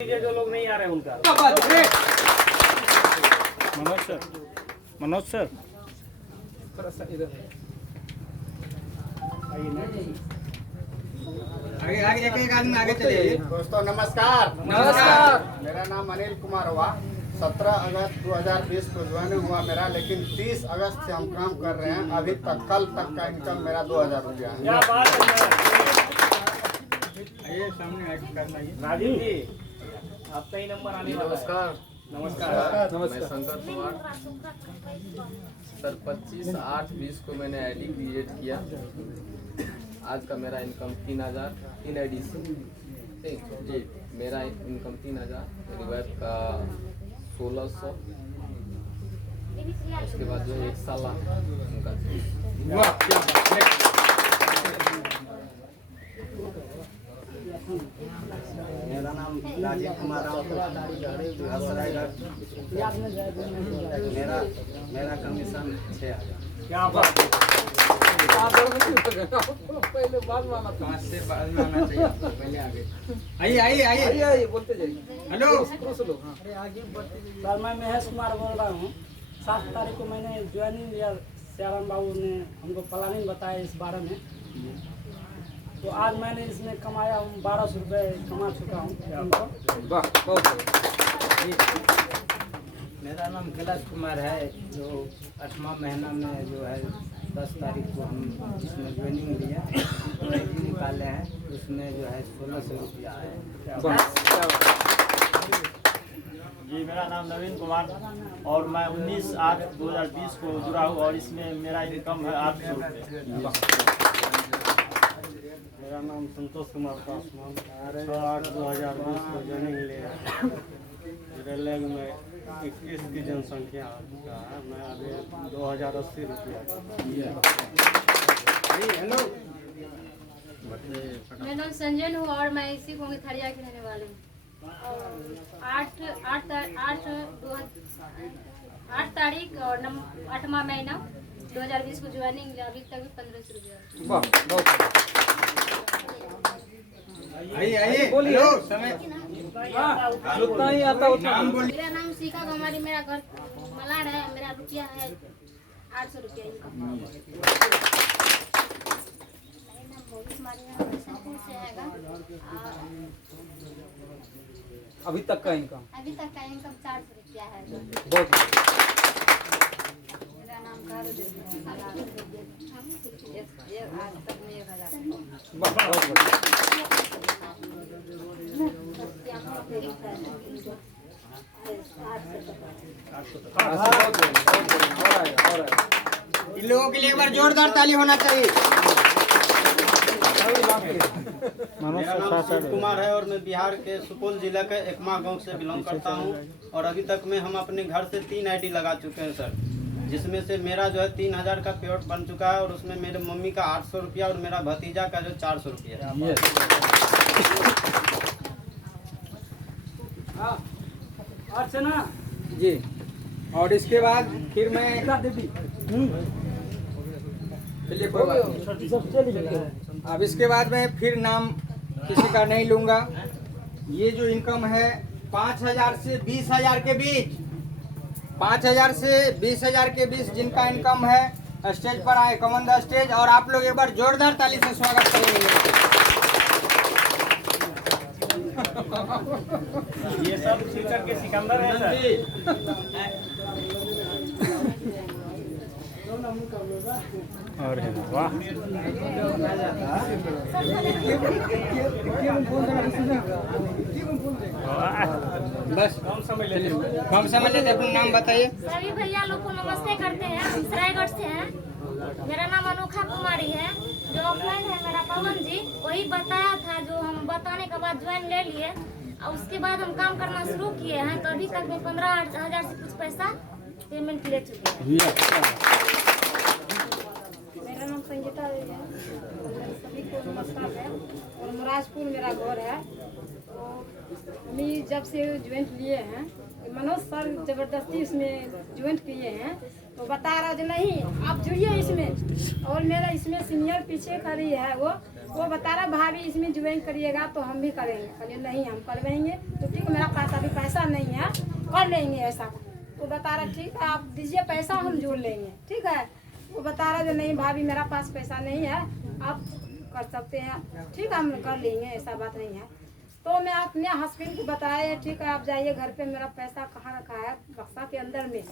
जो लोग नहीं आ रहे हैं उनका। मनोज सर आगे आगे एक आदमी आगे चलिए। दोस्तों नमस्कार। नमस्कार। मेरा नाम अनिल कुमार हुआ। 17 अगस्त 2020 को ज्वाइनिंग हुआ मेरा, लेकिन 30 अगस्त से हम काम कर रहे हैं। अभी तक कल तक का इनकम मेरा 2000 रुपया है। क्या बात है आइए सामने आके करना है। राजीव जी, आपका ही नंबर आने वाला है। नमस्कार। नमस्कार। मैं शंकर कुमार सर 25/8/20 को मैंने आईडी क्रिएट किया। आज का मेरा इनकम 3000 3 आईडी से जी। मेरा इनकम 3000, मेरी वाइफ का 1600, उसके बाद जो है 1 साल उनका। वाह क्या बात है। मेरा नाम राजीव कुमार मेरा कमीशन 6000। क्या बात है। पहले बाद में आना, 5 से बाद में आना चाहिए। पहले आगे आइए आइए आइए आइए बोलते जाइए। हेलो। सर मैं महेश कुमार बोल रहा हूँ। 7 तारीख को मैंने ज्वाइनिंग लिया। श्याराम बाबू ने हमको प्लानिंग बताया इस बारे में, तो आज मैंने इसमें कमाया हूँ 1200 रुपये कमा चुका हूँ। वाह बहुत। मेरा नाम कैलाश कुमार है। जो 8वां महीना में जो है 10 तारीख को हम इसमें ज्वाइनिंग लिया, आईडी निकाले हैं, उसमें जो है 1600 रुपया है। जी, मेरा नाम नवीन कुमार और मैं 19/8/2020 को जुड़ा हूँ और इसमें मेरा इनकम है 800 रुपये। मेरा नाम संतोष कुमार पासवान, 6/8/2020 को ज्वाइनिंग लिया। मेरे लेग में 21 की जनसंख्या का है। मैं अभी 2080 रुपया। हेलो। मेरा नाम संजन हुआ और मैं इसी को थरिया के रहने वाले हूँ। 8 तारीख और 8वां महीना 2020 को ज्वाइनिंग लिया। अभी तक भी 1500 रुपया। वाह बहुत। आइए आइए हेलो समय जितना ही आता उतना। नाम बोलिए। मेरा नाम सीखा कुमारी, मेरा घर मलाड है। मेरा रुपया है 800 रुपया इनकम। मेरा नाम भोगी कुमारी है, बिशनपुर से हैगा। अभी तक का इनकम अभी तक का इनकम 400 रुपया है। बहुत। मेरा नाम कारू देवी है। आज तक में 1000। वाह बहुत बढ़िया। इन लोगों के लिए एक बार जोरदार ताली होना चाहिए। मेरा नाम शिव कुमार है और मैं बिहार के सुपौल जिला के एकमा गांव से बिलोंग करता हूं। और अभी तक में हम अपने घर से 3 आईडी लगा चुके हैं सर, जिसमें से मेरा जो है 3000 का पेआउट बन चुका है और उसमें मेरे मम्मी का 800 रुपया और मेरा भतीजा का जो 400 रुपया। अर्चना जी। और इसके बाद फिर मैं चलिए कोई बात नहीं। अब इसके बाद मैं फिर नाम किसी का नहीं लूंगा। ये जो इनकम है 5000 से 20000 के बीच, 5000 से 20000 के बीच जिनका इनकम है, स्टेज पर आए, कमन द स्टेज। और आप लोग एक बार जोरदार ताली से स्वागत करेंगे। ये सब सीकर के सिकंदर हैं सर। और है वाह। बस कम समझ लेते। अपना नाम बताइए। सभी भैया लोग को नमस्ते करते हैं। हम सरायगढ़ से हैं। मेरा नाम अनोखा कुमारी है। जो ऑफलाइन है मेरा पवन जी, वही बताया था, जो हम बताने के बाद ज्वाइन ले लिए और उसके बाद हम काम करना शुरू किए हैं। तो अभी तक में 15,000 से कुछ पैसा पेमेंट ले चुके हैं। मेरा नाम संगीता देवी है। सभी को नमस्कार है। और महाराजपुर मेरा घर है। हम जब से ज्वाइंट लिए हैं, मनोज सर जबरदस्ती इसमें ज्वाइंट किए हैं, तो बता रहा जो नहीं आप जुड़िए इसमें। और मेरा इसमें सीनियर पीछे खड़ी है, वो वो बता रहा भाभी इसमें ज्वाइन करिएगा तो हम भी करेंगे। कहलिए नहीं हम करवाएंगे। तो ठीक है, मेरा पास अभी पैसा नहीं है, कर लेंगे ऐसा। वो बता रहा ठीक है आप दीजिए पैसा हम जोड़ लेंगे। ठीक है, वो बता रहा जो नहीं भाभी मेरा पास पैसा नहीं है, आप कर सकते हैं। ठीक है हम कर लेंगे, ऐसा बात नहीं है। तो मैं अपने हस्बैंड को बताया ठीक है आप जाइए घर पे, मेरा पैसा कहाँ रखा है, बक्सा के अंदर में।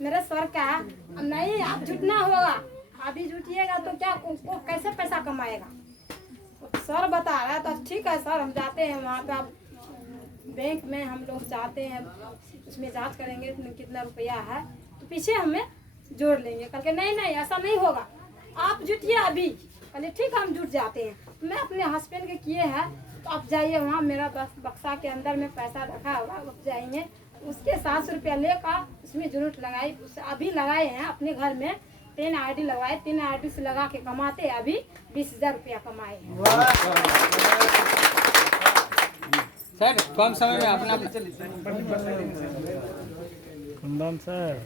मेरे सर का नहीं आप जुटना होगा, अभी जुटिएगा तो क्या वो कैसे पैसा कमाएगा। तो सर बता रहा है तो ठीक है सर हम जाते हैं वहाँ पे, आप बैंक में हम लोग जाते हैं, उसमें जांच करेंगे कितना रुपया है तो पीछे हमें जोड़ लेंगे। करके नहीं नहीं ऐसा नहीं होगा, आप जुटिए अभी। कहले ठीक है हम जुट जाते हैं। मैं अपने हस्बैंड के किए हैं तो आप जाइए वहाँ, मेरा बक्सा के अंदर में पैसा रखा होगा, आप जाएंगे उसके 700 रुपया लेकर उसमें जुनूट लगाई। अभी लगाए हैं अपने घर में 3 आईडी लगवाए, 3 आईडी से लगा के कमाते अभी 20,000 रुपया कमाए हैं। सर कम समय में अपना कुंदन सर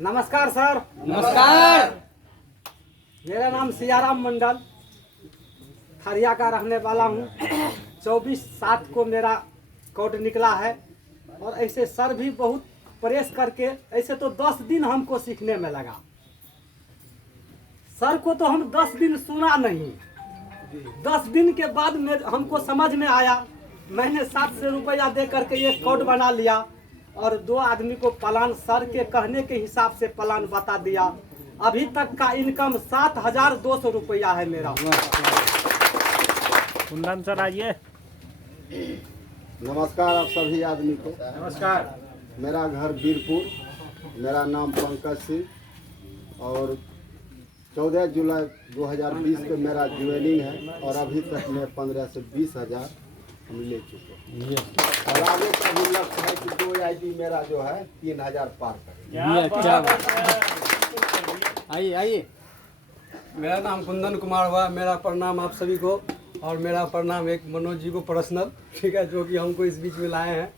नमस्कार सर। नमस्कार। मेरा नाम सियाराम मंडल खरिया का रहने वाला हूँ। 24/7 को मेरा कोड निकला है और ऐसे सर भी बहुत प्रेस करके, ऐसे तो 10 दिन हमको सीखने में लगा। सर को तो हम 10 दिन सुना नहीं, 10 दिन के बाद में हमको समझ में आया। मैंने 700 रुपया दे करके ये कोड बना लिया और 2 आदमी को प्लान सर के कहने के हिसाब से प्लान बता दिया। अभी तक का इनकम 7,200 रुपया है मेरा। कुंदन सर आइए। नमस्कार आप सभी आदमी को। नमस्कार। मेरा घर बीरपुर, मेरा नाम पंकज सिंह और 14 जुलाई 2020 को मेरा ज्वाइनिंग है और अभी तक मैं 15 से 20 हज़ार हम ले चुके हैं और आगे का भी लक्ष्य है कि 2 आईडी मेरा जो है 3,000 पार करें। आइए आइए। मेरा नाम कुंदन कुमार हुआ। मेरा प्रणाम आप सभी को और मेरा प्रणाम एक मनोज जी को पर्सनल, ठीक है, जो कि हमको इस बीच में लाए हैं।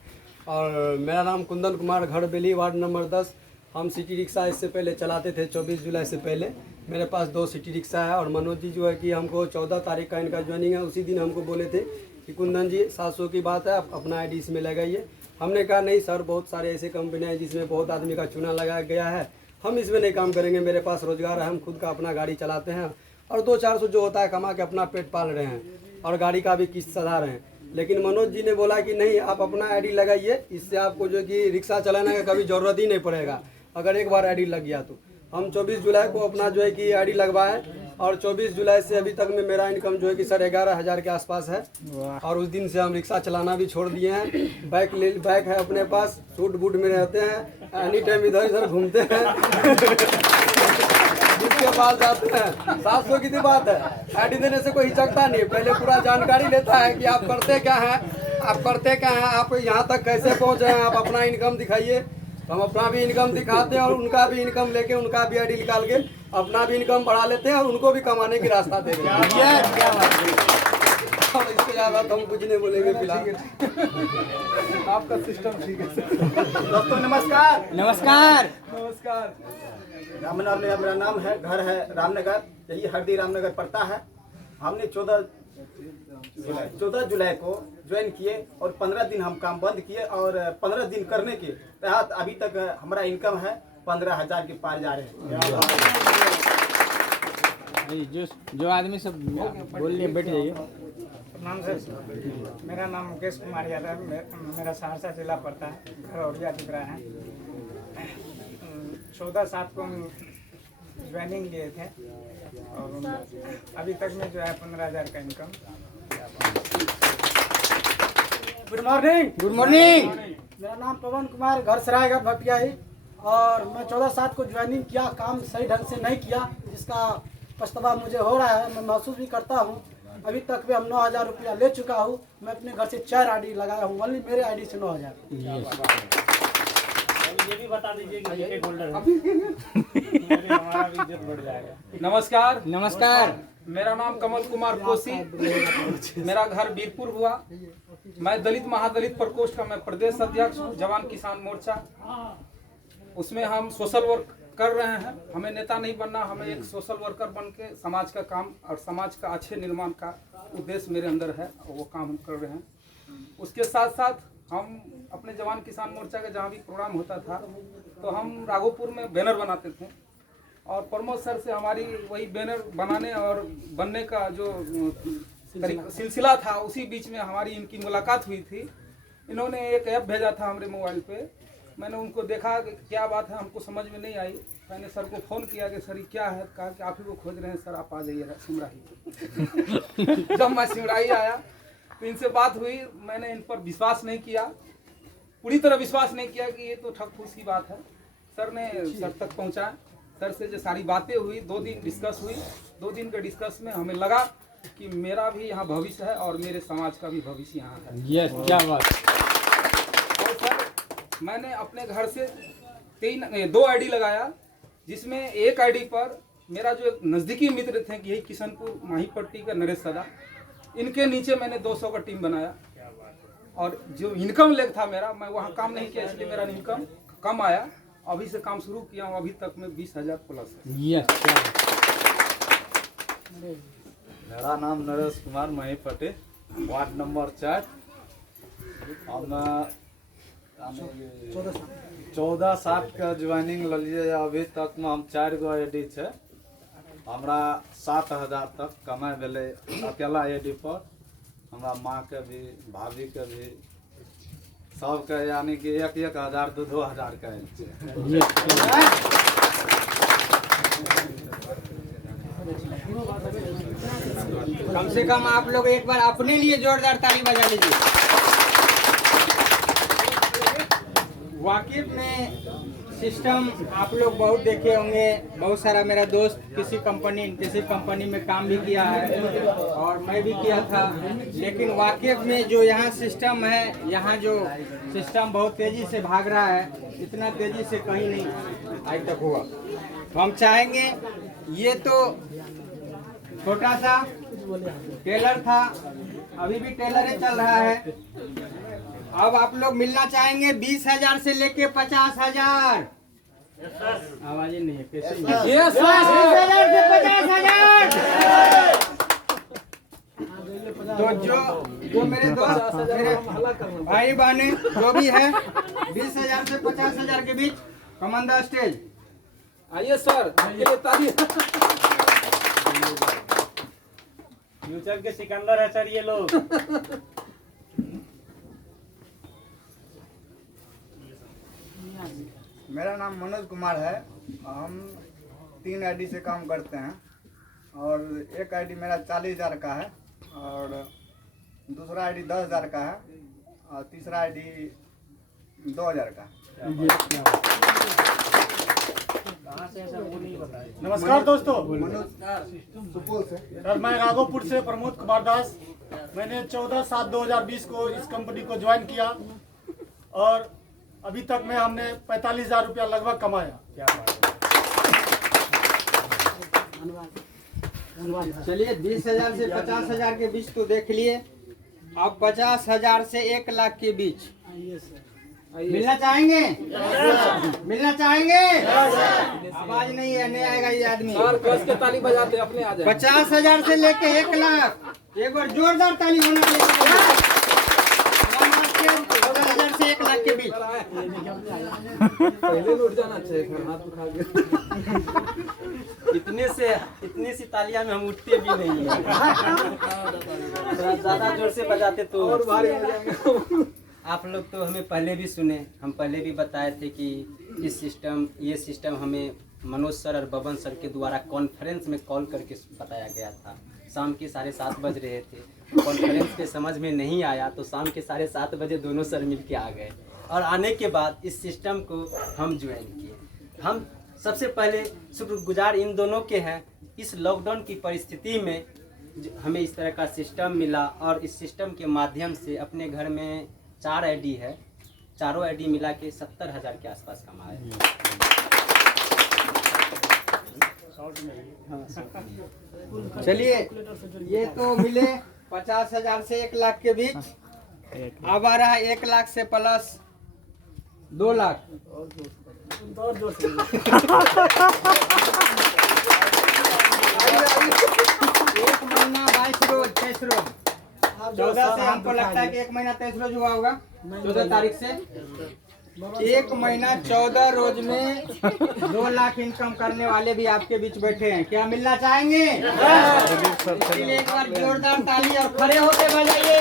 और मेरा नाम कुंदन कुमार, घर बेली, वार्ड नंबर 10। हम सिटी रिक्शा इससे पहले चलाते थे, 24 जुलाई से पहले मेरे पास 2 सिटी रिक्शा है। और मनोज जी जो है कि हमको 14 तारीख का इनका ज्वाइनिंग है, उसी दिन हमको बोले थे कि कुंदन जी 700 की बात है, आप अपना आईडी इसमें लगाइए। हमने कहा नहीं सर, बहुत सारे ऐसे कंपनियाँ हैं जिसमें बहुत आदमी का चुना लगाया गया है, हम इसमें नहीं काम करेंगे। मेरे पास रोजगार है, हम खुद का अपना गाड़ी चलाते हैं और 2-400 जो होता है कमा के अपना पेट पाल रहे हैं और गाड़ी का भी किस्त सधा रहे हैं। लेकिन मनोज जी ने बोला कि नहीं आप अपना आईडी लगाइए, इससे आपको जो कि रिक्शा चलाने का कभी ज़रूरत ही नहीं पड़ेगा अगर एक बार आईडी लग गया तो। हम 24 जुलाई को अपना जो है कि आईडी लगवाएं और 24 जुलाई से अभी तक में मेरा इनकम जो है कि सर 11,000 के आसपास है। और उस दिन से हम रिक्शा चलाना भी छोड़ दिए हैं। बाइक है अपने पास, सूट बूट में रहते हैं, एनी टाइम इधर इधर घूमते हैं जिसके पास जाते हैं। 700 की बात है, आईडी देने से कोई हिचकता नहीं, पहले पूरा जानकारी लेता है कि आप करते क्या हैं, आप यहाँ तक कैसे पहुँचे हैं, आप अपना इनकम दिखाइए। हम अपना भी इनकम दिखाते हैं और उनका भी इनकम लेके, उनका भी आईडी निकाल के अपना भी इनकम बढ़ा लेते हैं और उनको भी कमाने की रास्ता दे रहे हैं। और इसके ज़्यादा तो हम कुछ नहीं बोलेंगे फिलहाल। आपका सिस्टम ठीक है। दोस्तों नमस्कार। नमस्कार। नमस्कार। रामनगर में मेरा नाम है, घर है रामनगर, यही हरदी रामनगर पड़ता है। हमने 14 जुलाई को ज्वाइन किए और 15 दिन हम काम बंद किए और 15 दिन करने के तहत अभी तक हमारा इनकम है 15,000 के पार जा रहे हैं। जो आदमी सब बोल लिए बैठ जाइए। नाम सर, मेरा नाम मुकेश कुमार यादव, मेरा सहरसा जिला पड़ता है, घर औरिया दिख रहा है। 14/7 को हम ज्वाइनिंग लिए थे और अभी तक में जो है 15,000 का income. Good morning. Good morning. मेरा नाम पवन कुमार, घर सरायगढ़ भटियाही। और मैं 14/7 को ज्वाइनिंग किया, काम सही ढंग से नहीं किया, जिसका पछतावा मुझे हो रहा है, मैं महसूस भी करता हूँ। अभी तक भी हम 9,000 रुपया ले चुका हूँ। मैं अपने घर से 4 आईडी लगाया हूँ, ओनली मेरे आईडी से 9,000। ये भी बता दीजिए कि एक होल्डर है, हमारा भी इज्जत बढ़ जाएगा। नमस्कार। नमस्कार। मेरा नाम कमल कुमार कोसी, मेरा घर बीरपुर हुआ। मैं दलित महादलित प्रकोष्ठ का मैं प्रदेश अध्यक्ष हूँ, जवान किसान मोर्चा। उसमें हम सोशल वर्क कर रहे हैं। हमें नेता नहीं बनना, हमें एक सोशल वर्कर बन के समाज का काम और समाज का अच्छे निर्माण का उद्देश्य मेरे अंदर है और वो काम हम कर रहे हैं। उसके साथ साथ हम अपने जवान किसान मोर्चा का जहाँ भी प्रोग्राम होता था तो हम राघोपुर में बैनर बनाते थे और प्रमोद सर से हमारी वही बैनर बनाने और बनने का जो सिलसिला था, उसी बीच में हमारी इनकी मुलाकात हुई थी। इन्होंने एक ऐप भेजा था हमारे मोबाइल पे, मैंने उनको देखा कि क्या बात है, हमको समझ में नहीं आई। मैंने सर को फ़ोन किया कि सर ये क्या है, कहा कि आप ही को खोज रहे हैं सर, आप आ जाइए सिमराही। जब मैं सिमराही आया तो इनसे बात हुई, मैंने इन पर विश्वास नहीं किया, पूरी तरह विश्वास नहीं किया कि ये तो ठग फूस की बात है। सर ने सर तक पहुँचा, सर से जो सारी बातें हुई, 2 दिन डिस्कस हुई। 2 दिन के डिस्कस में हमें लगा कि मेरा भी यहाँ भविष्य है और मेरे समाज का भी भविष्य यहाँ है। यस, क्या बात। और सर मैंने अपने घर से 2 आईडी लगाया, जिसमें एक आईडी पर मेरा जो नज़दीकी मित्र थे कि यही किशनपुर माहीपट्टी का नरेश सदा, इनके नीचे मैंने 200 का टीम बनाया। और जो इनकम लेग था मेरा, मैं वहाँ काम नहीं किया इसलिए मेरा इनकम कम आया। अभी से काम शुरू किया हूँ, अभी तक में 20,000 प्लस है। मेरा नाम नरेश कुमार माहीपट्टी, वार्ड नंबर 4। हम 14/7 के ज्वाइनिंग लिये, अभी तक में हम 4 गो आईडी है। हमरा 7,000 तक कमाई भेले अकेला आईडी पर। हमरा माँ के भी, भाभी के भी, सबके, यानी कि 1,000 2,000 का कम से कम आप लोग एक बार अपने लिए जोरदार ताली बजा लीजिए। वाकिफ में सिस्टम आप लोग बहुत देखे होंगे, बहुत सारा मेरा दोस्त किसी कंपनी में काम भी किया है और मैं भी किया था। लेकिन वाकिफ में जो यहाँ सिस्टम है, यहाँ जो सिस्टम बहुत तेज़ी से भाग रहा है, इतना तेज़ी से कहीं नहीं आज तक हुआ। तो हम चाहेंगे, ये तो छोटा सा टेलर था, अभी भी टेलर ही चल रहा है। अब आप लोग मिलना चाहेंगे 20,000 से लेके 50,000। आवाज ही नहीं है, कैसे? 20,000 से 50,000। तो जो मेरे दोस्त, मेरे भाई बहने जो भी है, 20,000 से 50,000 के बीच कमान द स्टेज। आइए सर, आपके लिए ताली। फ्यूचर के सिकंदर है सर ये लोग। मेरा नाम मनोज कुमार है। हम 3 आईडी से काम करते हैं और एक आईडी मेरा 40,000 का है और दूसरा आईडी 10,000 का है और तीसरा आईडी 2,000 का। नमस्कार दोस्तों, सुपौल से सर मैं राघोपुर से प्रमोद कुमार दास। मैंने 14/7/2020 को इस कंपनी को ज्वाइन किया और अभी तक में हमने 45,000 रुपया लगभग कमाया। चलिए 20,000 से 50,000 के बीच तो देख लिए, अब 50,000 से 1 लाख के बीच मिलना चाहेंगे? मिलना चाहेंगे? आवाज नहीं है, नहीं आएगा ये आदमी। सर कस के ताली बजाते अपने आ जाए। 50,000 से लेके 1 लाख, एक बार जोरदार ताली होना चाहिए। 50,000 से 1 लाख के बीच। पहले लौट जाना चाहिए, हाथ उठा के। इतनी सी तालियां में हम उठते भी नहीं है। ज्यादा जोर से बजाते तो और भारी हो जाएंगे। आप लोग तो हमें पहले भी सुने, हम पहले भी बताए थे कि ये सिस्टम हमें मनोज सर और बबन सर के द्वारा कॉन्फ्रेंस में कॉल करके बताया गया था। शाम के 7:30 बज रहे थे, कॉन्फ्रेंस पे समझ में नहीं आया तो शाम के 7:30 बजे दोनों सर मिल के आ गए और आने के बाद इस सिस्टम को हम ज्वाइन किए। हम सबसे पहले शुक्रगुजार इन दोनों के हैं। इस लॉकडाउन की परिस्थिति में हमें इस तरह का सिस्टम मिला और इस सिस्टम के माध्यम से अपने घर में 4 आईडी है, चारों आईडी मिला के 70,000 के आसपास कमाए। चलिए ये तो मिले 50,000 से 1 लाख के बीच। अब आ रहा है 1 लाख से प्लस 2 लाख। और जोर से एक महीना 22 रोज 23 रोज 14 से हमको लगता है कि एक महीना 23 रोज हुआ होगा 14 तारीख से। एक महीना 14 रोज में 2 लाख इनकम करने वाले भी आपके बीच बैठे हैं। क्या मिलना चाहेंगे? इसलिए एक बार जोरदार ताली और खड़े होके बजाइए।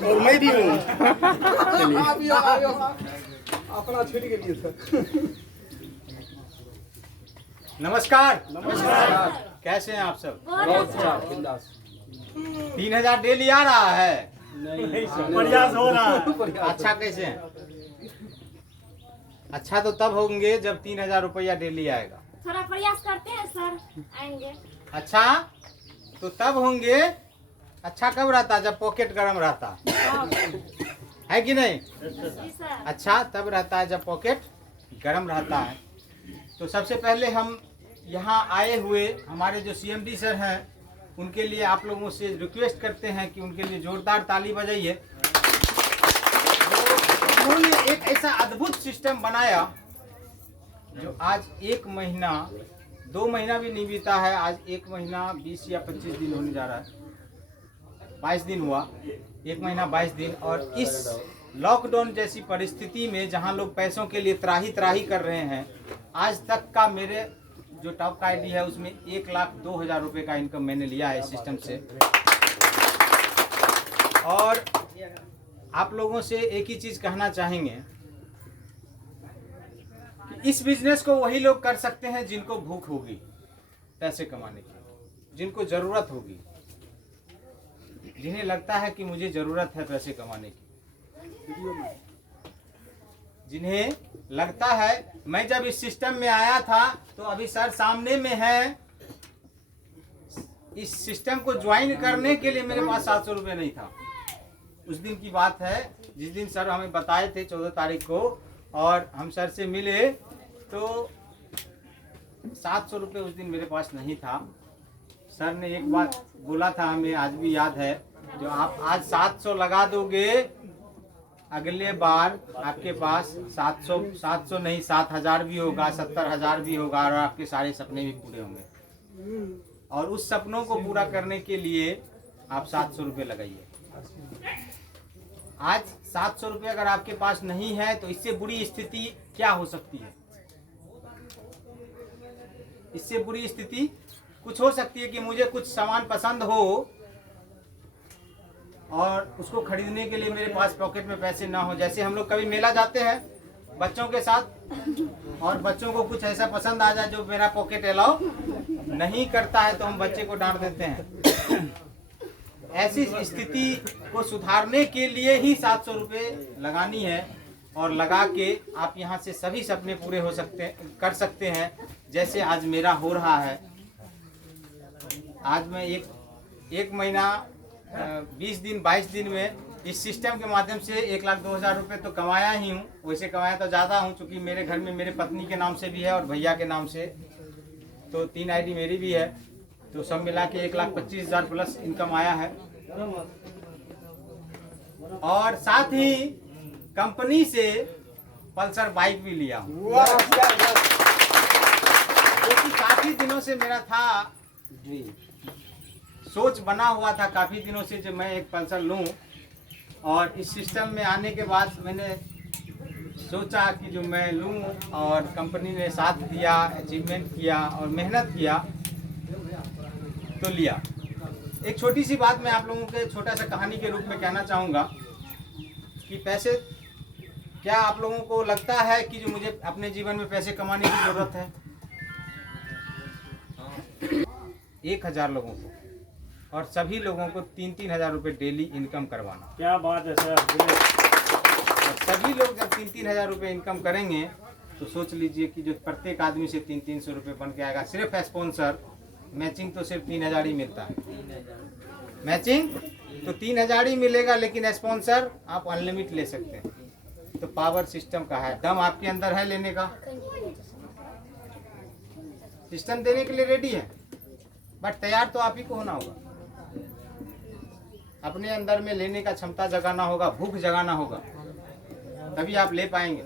और मैं भी हूँ। अपना छुट्टी के लिए सर। नमस्कार। कैसे हैं आप सब? बहुत अच्छा। 3000 डेली आ रहा है? प्रयास हो रहा है। अच्छा कैसे हैं? अच्छा तो तब होंगे जब 3000 रुपया डेली आएगा। थोड़ा प्रयास करते हैं सर, आएंगे। अच्छा तो तब होंगे। अच्छा कब रहता? जब पॉकेट गर्म रहता है कि नहीं? जी सर। अच्छा तब रहता है जब पॉकेट गर्म रहता है। तो सबसे पहले हम यहाँ आए हुए हमारे जो सीएमडी सर हैं उनके लिए आप लोगों से रिक्वेस्ट करते हैं कि उनके लिए जोरदार ताली बजाइए। उन्होंने एक ऐसा अद्भुत सिस्टम बनाया जो आज 1 महीना 2 महीना भी नहीं बीता है, आज 1 महीना 20 या 25 दिन होने जा रहा है। 22 दिन हुआ, 1 महीना 22 दिन। और इस लॉकडाउन जैसी परिस्थिति में जहां लोग पैसों के लिए त्राही त्राही कर रहे हैं, आज तक का मेरे जो टॉप का आईडी है उसमें 1,02,000 रुपये का इनकम मैंने लिया है इस सिस्टम से। और आप लोगों से एक ही चीज कहना चाहेंगे कि इस बिजनेस को वही लोग कर सकते हैं जिनको भूख होगी पैसे कमाने की, जिनको जरूरत होगी, जिन्हें लगता है कि मुझे जरूरत है पैसे कमाने की, जिन्हें लगता है मैं जब इस सिस्टम में आया था तो अभी सर सामने में है, इस सिस्टम को ज्वाइन करने के लिए मेरे पास 700 रुपये नहीं था। उस दिन की बात है जिस दिन सर हमें बताए थे 14 तारीख को और हम सर से मिले तो 700 रुपये उस दिन मेरे पास नहीं था। सर ने एक बात बोला था, हमें आज भी याद है, जो आप आज 700 लगा दोगे अगले बार आपके पास 700 नहीं 7,000 भी होगा, 70,000 भी होगा और आपके सारे सपने भी पूरे होंगे। और उस सपनों को पूरा करने के लिए आप 700 रुपये लगाइए। आज 700 रुपये अगर आपके पास नहीं है तो इससे बुरी स्थिति क्या हो सकती है? इससे बुरी स्थिति कुछ हो सकती है कि मुझे कुछ सामान पसंद हो और उसको खरीदने के लिए मेरे पास पॉकेट में पैसे ना हो। जैसे हम लोग कभी मेला जाते हैं बच्चों के साथ और बच्चों को कुछ ऐसा पसंद आ जाए जो मेरा पॉकेट अलाउ नहीं करता है तो हम बच्चे को डांट देते हैं। ऐसी स्थिति को सुधारने के लिए ही 700 रुपये लगानी है और लगा के आप यहाँ से सभी सपने पूरे हो कर सकते हैं, जैसे आज मेरा हो रहा है। आज मैं एक महीना 20 दिन 22 दिन में इस सिस्टम के माध्यम से 1,02,000 रुपये तो कमाया ही हूँ। वैसे कमाया तो ज़्यादा हूँ क्योंकि मेरे घर में मेरे पत्नी के नाम से भी है और भैया के नाम से, तो 3 आईडी मेरी भी है, तो सब मिला के 1,25,000 प्लस इनकम आया है। और साथ ही कंपनी से पल्सर बाइक भी लिया हूँ, क्योंकि काफ़ी दिनों से मेरा था सोच बना हुआ था काफ़ी दिनों से जब मैं एक पल्सर लूं। और इस सिस्टम में आने के बाद मैंने सोचा कि जो मैं लूं और कंपनी ने साथ दिया, अचीवमेंट किया और मेहनत किया तो लिया। एक छोटी सी बात मैं आप लोगों के छोटा सा कहानी के रूप में कहना चाहूँगा कि पैसे, क्या आप लोगों को लगता है कि जो मुझे अपने जीवन में पैसे कमाने की ज़रूरत है? 1,000 लोगों को और सभी लोगों को 3-3 हज़ार रुपये डेली इनकम करवाना। क्या बात है सर। और सभी लोग जब 3-3 हज़ार रुपये इनकम करेंगे तो सोच लीजिए कि जो प्रत्येक आदमी से 300 रुपये बन के आएगा। सिर्फ स्पॉन्सर मैचिंग तो सिर्फ 3,000 ही मिलता है, मैचिंग तो 3,000 ही मिलेगा, लेकिन स्पॉन्सर आप अनलिमिट ले सकते हैं। तो पावर सिस्टम का है, दम आपके अंदर है लेने का, सिस्टम देने के लिए रेडी है, बट तैयार तो आप ही को होना होगा। अपने अंदर में लेने का क्षमता जगाना होगा, भूख जगाना होगा, तभी आप ले पाएंगे।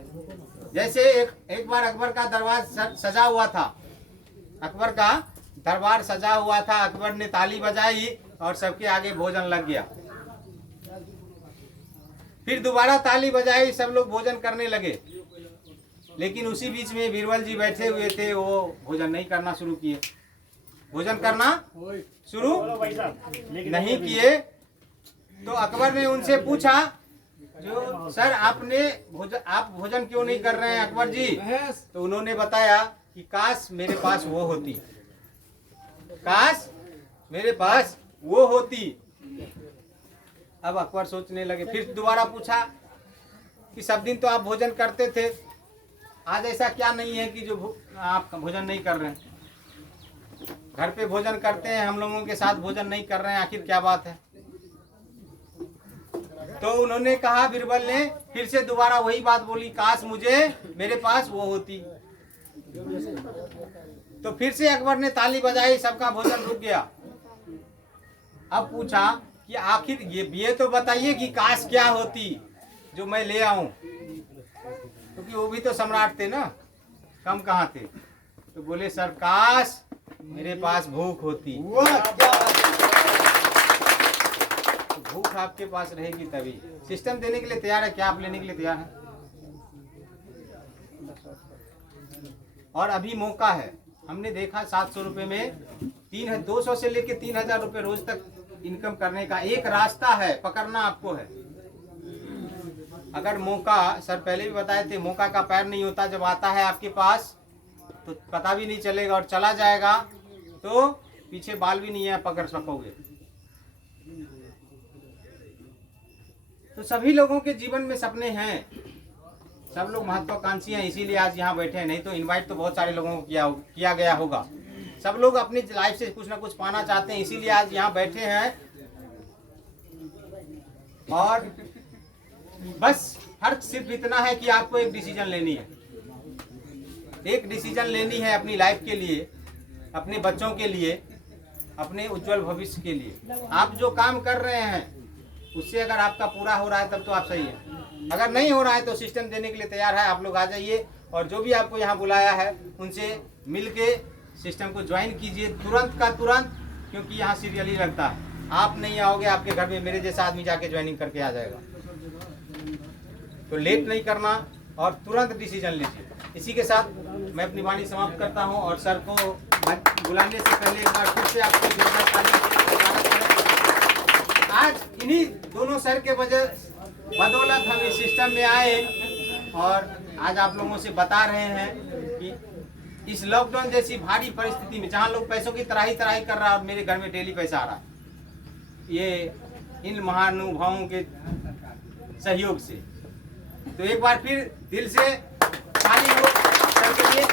जैसे एक बार अकबर का दरबार सजा हुआ था, अकबर का दरबार सजा हुआ था, अकबर ने ताली बजाई और सबके आगे भोजन लग गया। फिर दोबारा ताली बजाई, सब लोग भोजन करने लगे, लेकिन उसी बीच में बीरबल जी बैठे हुए थे, वो भोजन नहीं करना शुरू किए, भोजन करना शुरू नहीं किए। तो अकबर ने उनसे पूछा, जो सर आप भोजन क्यों नहीं कर रहे हैं अकबर जी? तो उन्होंने बताया कि काश मेरे पास वो होती, काश मेरे पास वो होती। अब अकबर सोचने लगे, फिर दोबारा पूछा कि सब दिन तो आप भोजन करते थे, आज ऐसा क्या नहीं है कि जो आप भोजन नहीं कर रहे हैं? घर पे भोजन करते हैं, हम लोगों के साथ भोजन नहीं कर रहे हैं, आखिर क्या बात है? तो उन्होंने कहा, बीरबल ने फिर से दोबारा वही बात बोली, काश मुझे मेरे पास वो होती। तो फिर से अकबर ने ताली बजाई, सबका भोजन रुक गया। अब पूछा कि आखिर ये तो बताइए कि काश क्या होती जो मैं ले आऊं, क्योंकि वो भी तो सम्राट थे ना, कम कहाँ थे। तो बोले, सर काश मेरे पास भूख होती। तो भूख आपके पास रहेगी तभी। सिस्टम देने के लिए तैयार है क्या? आप लेने के लिए तैयार हैं? और अभी मौका है, हमने देखा 700 रुपये में 200 से लेके 3000 रुपये रोज तक इनकम करने का एक रास्ता है, पकड़ना आपको है। अगर मौका, सर पहले भी बताए थे, मौका का पैर नहीं होता, जब आता है आपके पास तो पता भी नहीं चलेगा, और चला जाएगा तो पीछे बाल भी नहीं है पकड़ सकोगे। तो सभी लोगों के जीवन में सपने हैं, सब लोग महत्वाकांक्षी हैं, इसीलिए आज यहाँ बैठे हैं। नहीं तो इनवाइट तो बहुत सारे लोगों को किया गया होगा। सब लोग अपनी लाइफ से कुछ ना कुछ पाना चाहते हैं, इसीलिए आज यहाँ बैठे हैं। और बस फर्क सिर्फ इतना है कि आपको एक डिसीजन लेनी है, एक डिसीजन लेनी है अपनी लाइफ के लिए, अपने बच्चों के लिए, अपने उज्जवल भविष्य के लिए। आप जो काम कर रहे हैं उससे अगर आपका पूरा हो रहा है तब तो आप सही है, अगर नहीं हो रहा है तो सिस्टम देने के लिए तैयार है। आप लोग आ जाइए, और जो भी आपको यहाँ बुलाया है उनसे मिल के सिस्टम को ज्वाइन कीजिए तुरंत का तुरंत, क्योंकि यहाँ सीरियल ही लगता है। आप नहीं आओगे, आपके घर में मेरे जैसा आदमी जाके ज्वाइनिंग करके आ जाएगा। तो लेट नहीं करना और तुरंत डिसीजन लीजिए। इसी के साथ मैं अपनी वाणी समाप्त करता हूं, और सर को बुलाने से पहले एक बार फिर से आपको जोरदार ताली। आज इन्हीं दोनों सर के बदौलत हम इस सिस्टम में आए, और आज आप लोगों से बता रहे हैं कि इस लॉकडाउन जैसी भारी परिस्थिति में, जहां लोग पैसों की तराही कर रहा है, और मेरे घर में डेली पैसा आ रहा है, ये इन महानुभावों के सहयोग से। तो एक बार फिर दिल से ताली हो सर के लिए।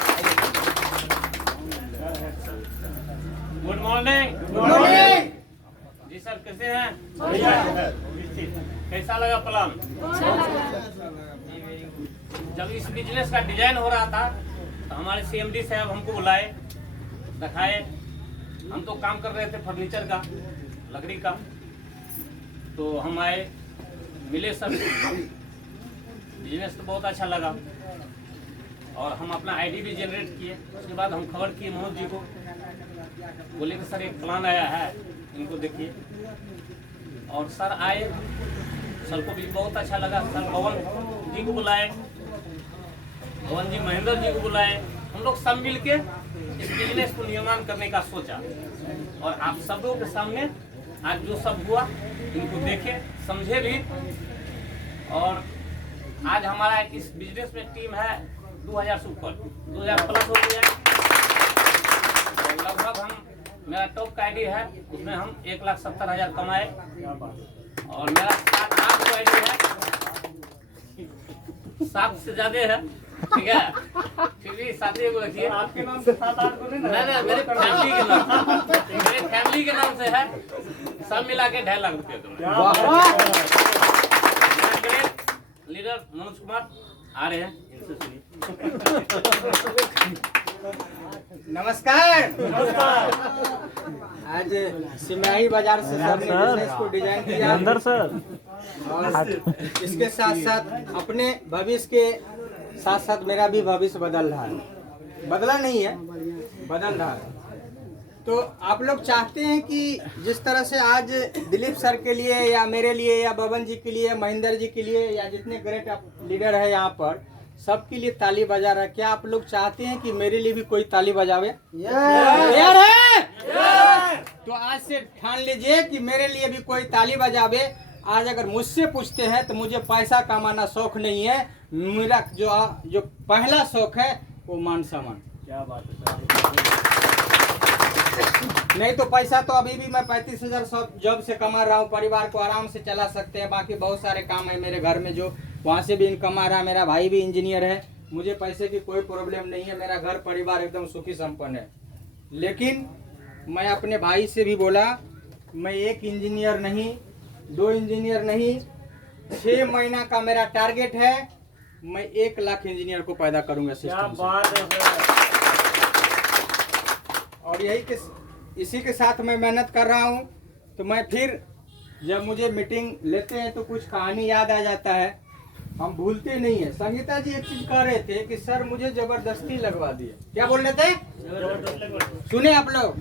Good morning. गुड मॉर्निंग जी सर, कैसे हैं? कैसा लगा प्लान? जब इस बिजनेस का डिजाइन हो रहा था तो हमारे CMD साहब हमको बुलाए, दिखाए। हम तो काम कर रहे थे फर्नीचर का, लकड़ी का, तो हम आए, मिले सब, बिजनेस तो बहुत अच्छा लगा, और हम अपना ID भी जनरेट किए। उसके बाद हम खबर किए मनोज जी को, बोले कि सर एक प्लान आया है, इनको देखिए। और सर आए, सर को भी बहुत अच्छा लगा। सर पवन जी को बुलाए, पवन जी महेंद्र जी को बुलाए, हम लोग सब मिल के इस बिजनेस को निर्माण करने का सोचा। और आप सब लोगों के सामने आज जो सब हुआ, इनको देखे, समझे भी। और आज हमारा इस बिजनेस में टीम है 2000 से ऊपर, 2000 प्लस हो गया। लगभग हम, मेरा टॉप का ID है, उसमें हम 1,70,000 कमाए, और मेरा 7-8 को ID है, 7 से ज्यादा है, ठीक है। फिर भी 7 को रखिए। आपके नाम से 7-8 को नहीं, मेरे फैमिली के नाम, मेरे फैमिली के नाम से है, सब मिला के 2.5 लाख रुपये। लीडर मनोज कुमार आ रहे हैं, इनसे सुनिए। नमस्कार। आज सिमराही बाजार से सर ने बिजनेस को डिजाइन किया अंदर सर और इसके साथ साथ अपने भविष्य के साथ साथ मेरा भी भविष्य बदल रहा है, बदला नहीं है, बदल रहा है। तो आप लोग चाहते हैं कि जिस तरह से आज दिलीप सर के लिए या मेरे लिए या बबन जी के लिए, महेंद्र जी के लिए या जितने ग्रेट लीडर है यहाँ पर, सबके लिए ताली बजा रहा है, क्या आप लोग चाहते हैं कि मेरे लिए भी कोई ताली बजावे? यार है? तो आज से ठान लीजिए कि मेरे लिए भी कोई ताली बजावे। आज अगर मुझसे पूछते हैं तो मुझे पैसा कमाना शौक नहीं है, मेरा जो पहला शौक है वो मान सम्मान। क्या बात है। नहीं तो पैसा तो अभी भी मैं 35,000 जॉब से कमा रहा हूँ, परिवार को आराम से चला सकते हैं। बाकी बहुत सारे काम है मेरे घर में जो वहाँ से भी इनकम आ रहा है। मेरा भाई भी इंजीनियर है, मुझे पैसे की कोई प्रॉब्लम नहीं है, मेरा घर परिवार एकदम सुखी संपन्न है। लेकिन मैं अपने भाई से भी बोला, मैं 1 इंजीनियर नहीं, 2 इंजीनियर नहीं, 6 महीना का मेरा टारगेट है, मैं 1 लाख इंजीनियर को पैदा करूंगा सिस्टम से। और इसी के साथ मैं मेहनत कर रहा हूँ। तो मैं फिर जब मुझे मीटिंग लेते हैं तो कुछ कहानी याद आ जाता है, हम भूलते नहीं है। संगीता जी एक चीज कह रहे थे कि सर मुझे जबरदस्ती लगवा दिए, क्या बोल रहे थे? सुने आप लोग?